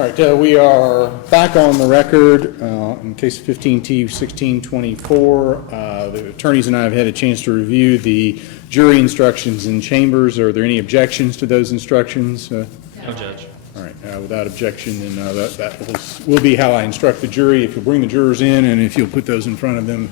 All right, we are back on the record in case 15T1624. The attorneys and I have had a chance to review the jury instructions in chambers. Are there any objections to those instructions? No, Judge. All right, without objection, then that will be how I instruct the jury. If you'll bring the jurors in and if you'll put those in front of them.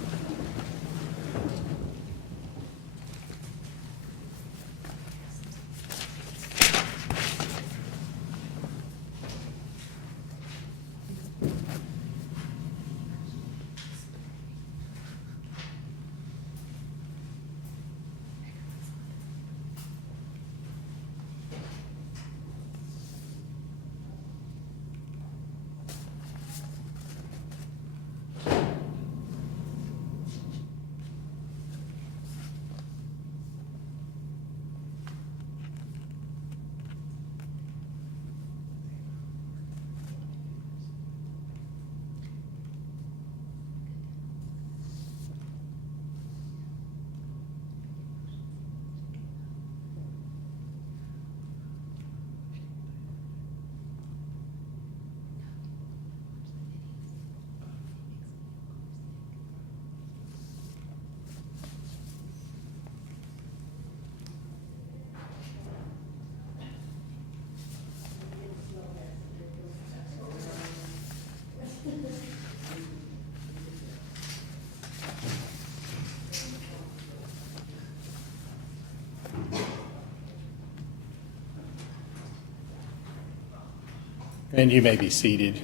And you may be seated.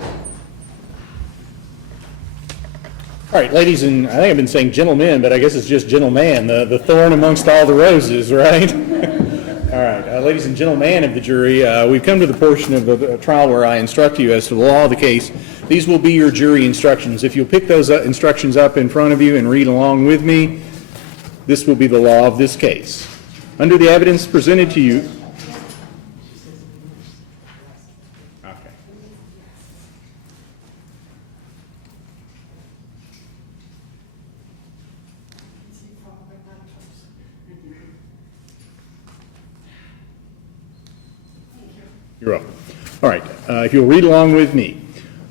All right, ladies and I think I've been saying gentlemen, but I guess it's just gentleman, the thorn amongst all the roses, right? All right, ladies and gentlemen of the jury, we've come to the portion of the trial where I instruct you as to the law of the case. These will be your jury instructions. If you'll pick those instructions up in front of you and read along with me, this will be the law of this case. Under the evidence presented to you, okay. You're welcome. All right, if you'll read along with me.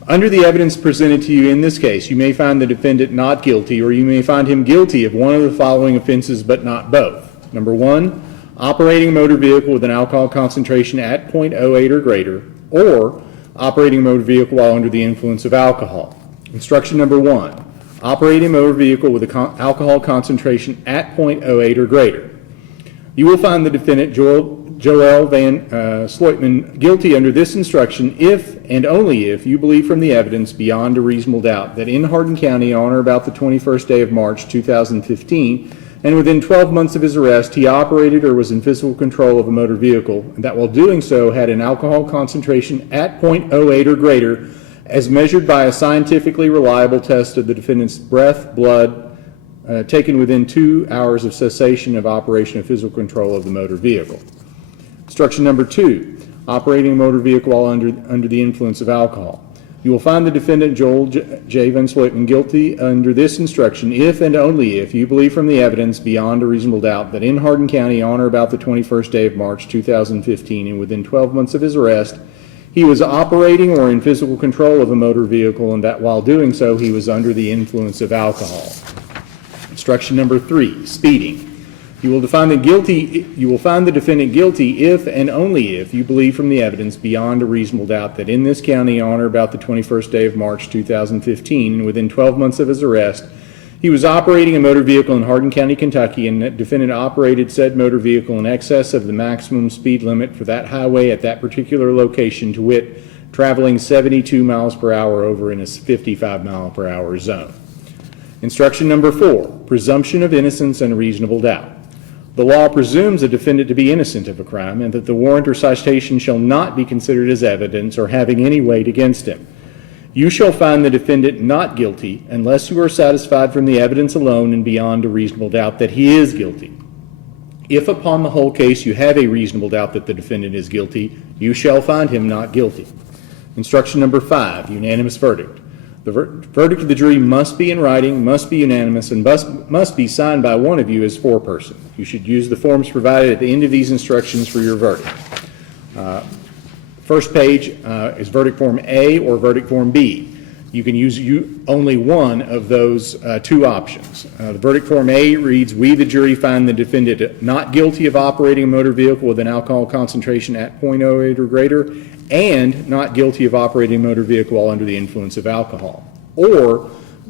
Under the evidence presented to you in this case, you may find the defendant not guilty, or you may find him guilty of one of the following offenses, but not both. Number one, operating a motor vehicle with an alcohol concentration at 0.08 or greater, or operating a motor vehicle while under the influence of alcohol. Instruction number one, operating a motor vehicle with an alcohol concentration at 0.08 or greater. You will find the defendant, Joel Van Sloitman, guilty under this instruction if and only if you believe from the evidence beyond a reasonable doubt that in Hardin County on or about the 21st day of March 2015, and within 12 months of his arrest, he operated or was in physical control of a motor vehicle, and that while doing so had an alcohol concentration at 0.08 or greater, as measured by a scientifically reliable test of the defendant's breath, blood, taken within 2 hours of cessation of operation of physical control of the motor vehicle. Instruction number two, operating a motor vehicle while under the influence of alcohol. You will find the defendant, Joel J. Van Sloitman, guilty under this instruction if and only if you believe from the evidence beyond a reasonable doubt that in Hardin County on or about the 21st day of March 2015 and within 12 months of his arrest, he was operating or in physical control of a motor vehicle, and that while doing so he was under the influence of alcohol. Instruction number three, speeding. You will find the defendant guilty if and only if you believe from the evidence beyond a reasonable doubt that in this county on or about the 21st day of March 2015 and within 12 months of his arrest, he was operating a motor vehicle in Hardin County, Kentucky, and that defendant operated said motor vehicle in excess of the maximum speed limit for that highway at that particular location, to wit, traveling 72 miles per hour over in a 55 mile per hour zone. Instruction number four, presumption of innocence and reasonable doubt. The law presumes a defendant to be innocent of a crime, and that the warrant or citation shall not be considered as evidence or having any weight against him. You shall find the defendant not guilty unless you are satisfied from the evidence alone and beyond a reasonable doubt that he is guilty. If upon the whole case you have a reasonable doubt that the defendant is guilty, you shall find him not guilty. Instruction number 5, unanimous verdict. The verdict of the jury must be in writing, must be unanimous, and must be signed by one of you as foreperson. You should use the forms provided at the end of these instructions for your verdict. First page is verdict form A or verdict form B. You can use only one of those two options. The verdict form A reads, "We, the jury, find the defendant not guilty of operating a motor vehicle with an alcohol concentration at .08 or greater, and not guilty of operating a motor vehicle while under the influence of alcohol." Or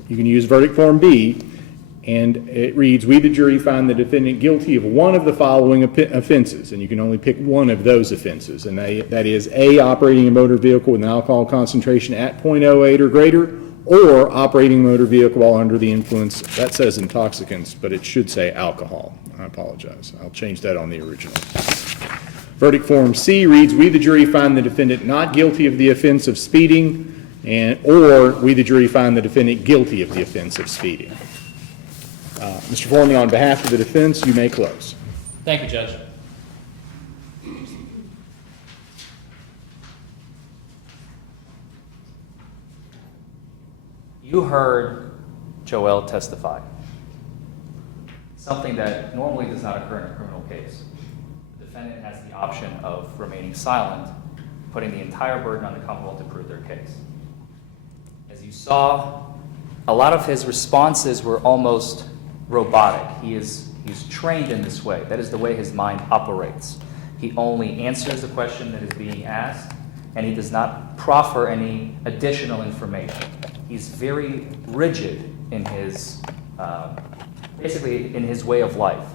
you can use verdict form B, and it reads, "We, the jury, find the defendant guilty of one of the following offenses," and you can only pick one of those offenses, and that is A, operating a motor vehicle with an alcohol concentration at .08 or greater, or operating a motor vehicle while under the influence. That says intoxicants, but it should say alcohol. I apologize. I'll change that on the original. Verdict form C reads, "We, the jury, find the defendant not guilty of the offense of speeding," or "We, the jury, find the defendant guilty of the offense of speeding." Mr. Forman, on behalf of the defense, you may close. Thank you, Judge. You heard Joel testify, something that normally does not occur in a criminal case. The defendant has the option of remaining silent, putting the entire burden on the Commonwealth to prove their case. As you saw, a lot of his responses were almost robotic. He's trained in this way. That is the way his mind operates. He only answers the question that is being asked, and he does not proffer any additional information. He's very rigid in his, basically in his way of life.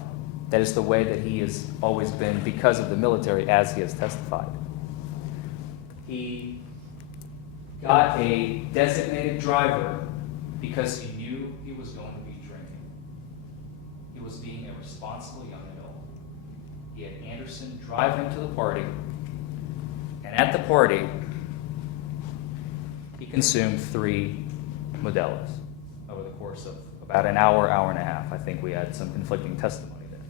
That is the way that he has always been because of the military, as he has testified. He got a designated driver because he knew he was going to be drinking. He was being a responsible young adult. He had Anderson drive him to the party, and at the party, he consumed 3 Modelos over the course of about an hour, hour and a half. I think we had some conflicting testimony there.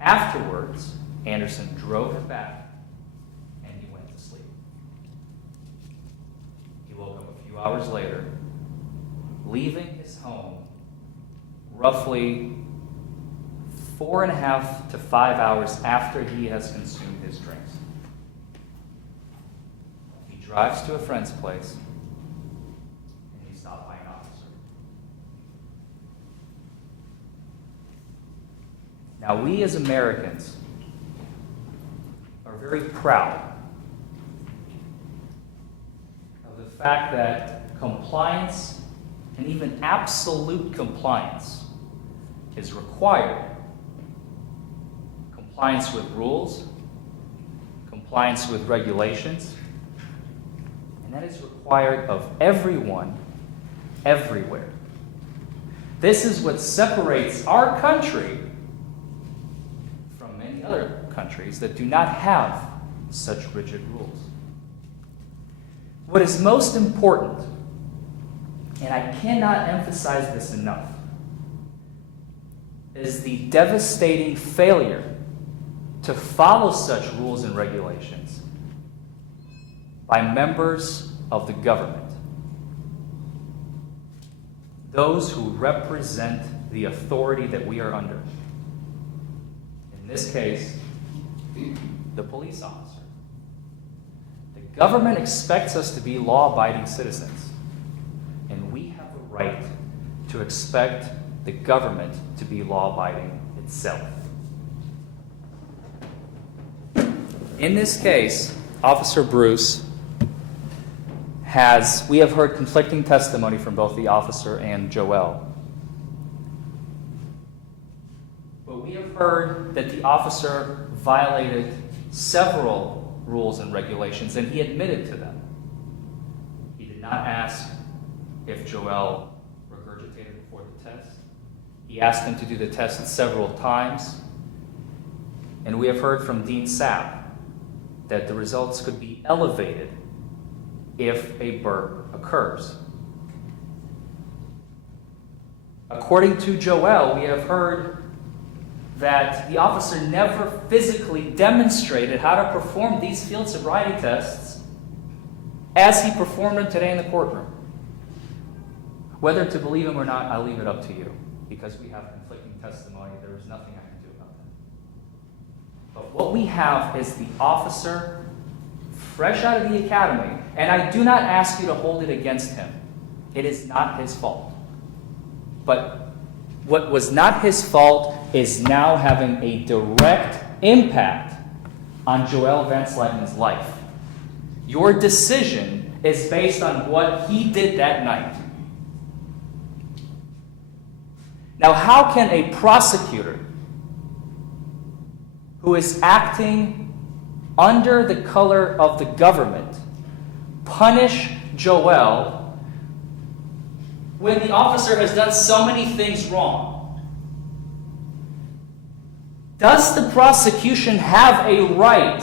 Afterwards, Anderson drove him back, and he went to sleep. He woke up a few hours later, leaving his home roughly 4.5 to 5 hours after he has consumed his drinks. He drives to a friend's place, and he's stopped by an officer. Now, we as Americans are very proud of the fact that compliance, and even absolute compliance, is required. Compliance with rules, compliance with regulations, and that is required of everyone, everywhere. This is what separates our country from many other countries that do not have such rigid rules. What is most important, and I cannot emphasize this enough, is the devastating failure to follow such rules and regulations by members of the government, those who represent the authority that we are under. In this case, the police officer. The government expects us to be law-abiding citizens, and we have a right to expect the government to be law-abiding itself. In this case, Officer Bruce we have heard conflicting testimony from both the officer and Joel. But we have heard that the officer violated several rules and regulations, and he admitted to them. He did not ask if Joel regurgitated before the test. He asked him to do the test several times. And we have heard from Dean Sapp that the results could be elevated if a burp occurs. According to Joel, we have heard that the officer never physically demonstrated how to perform these field sobriety tests as he performed them today in the courtroom. Whether to believe him or not, I'll leave it up to you, because we have conflicting testimony. There is nothing I can do about that. But what we have is the officer fresh out of the academy, and I do not ask you to hold it against him. It is not his fault. But what was not his fault is now having a direct impact on Joel Van Slyten's life. Your decision is based on what he did that night. Now, how can a prosecutor who is acting under the color of the government punish Joel when the officer has done so many things wrong? Does the prosecution have a right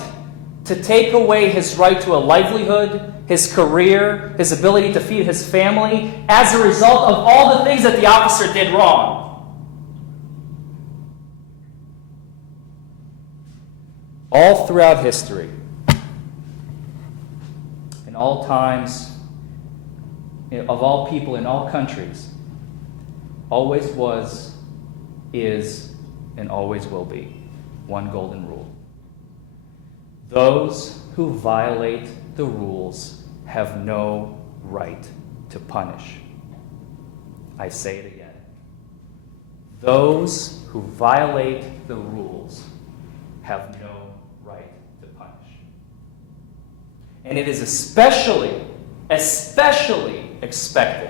to take away his right to a livelihood, his career, his ability to feed his family as a result of all the things that the officer did wrong? All throughout history, in all times, of all people in all countries, always was, is, and always will be one golden rule. Those who violate the rules have no right to punish. I say it again. Those who violate the rules have no right to punish. And it is especially expected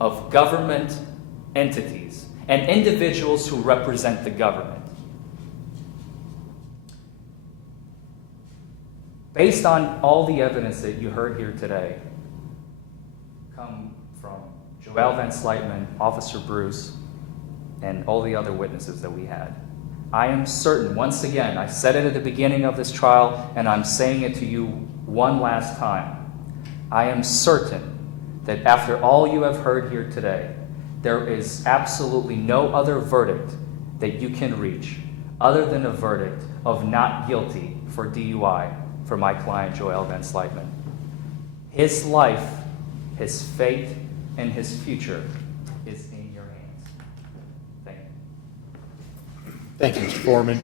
of government entities and individuals who represent the government. Based on all the evidence that you heard here today, come from Joel Van Slyten, Officer Bruce, and all the other witnesses that we had, I am certain, once again, I said it at the beginning of this trial, and I'm saying it to you one last time, I am certain that after all you have heard here today, there is absolutely no other verdict that you can reach other than a verdict of not guilty for DUI for my client, Joel Van Slyten. His life, his fate, and his future is in your hands. Thank you. Thank you, Mr. Forman.